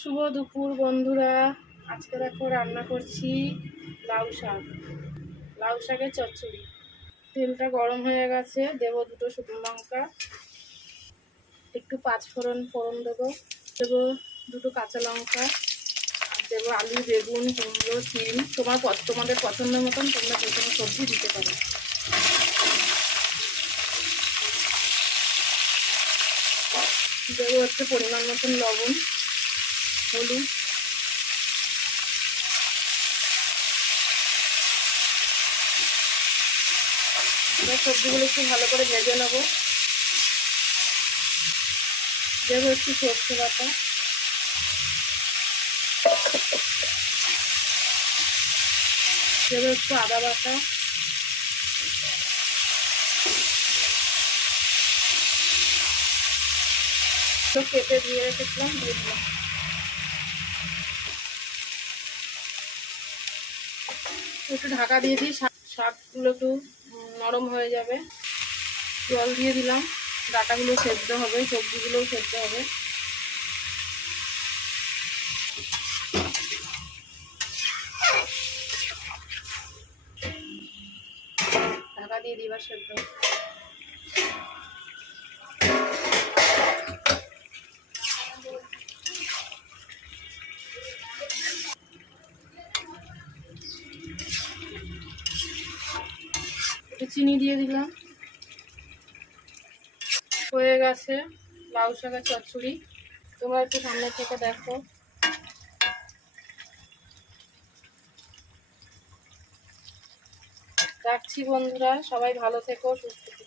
শুভ দুপুর বন্ধুরা। আজকে দেখো রান্না করছি লাউ শাক, লাউ শাকের চচ্চড়ি। তেলটা গরম হয়ে গেছে, দেবো দুটো শুকনো লঙ্কা, একটু পাঁচফোড়ন দেবো, দুটো কাঁচা লঙ্কা, আর দেবো আলু, বেগুন, কুমড়ো, শিম। তোমাদের পছন্দ মতন তোমরা যে কোনো সবজি দিতে পারো। দেবো হচ্ছে পরিমাণ মতন লবণ, হলুদ, এবার সবজিগুলো একটু ভালো করে ভেজে নেবো। দেবো একটু সর্ষে বাটা, দেবো একটু আদা বাটা, তো কেটে দিয়ে রেখেছিলাম দিয়ে দিলাম। একটু ঢাকা দিয়ে দিই, শাকগুলো একটু নরম হয়ে যাবে। জল দিয়ে দিলাম, ডাঁটাগুলো সেদ্ধ হবে, সবজিগুলোও সেদ্ধ হবে। ঢাকা দিয়ে দিবার সেদ্ধ। একটু চিনি দিয়ে দিলাম। হয়ে গেছে লাউ শাকের চচ্চড়ি। তোমরা একটু সামনে থেকে দেখো। রাখছি বন্ধুরা, সবাই ভালো থেকো, সুস্থ থেকো।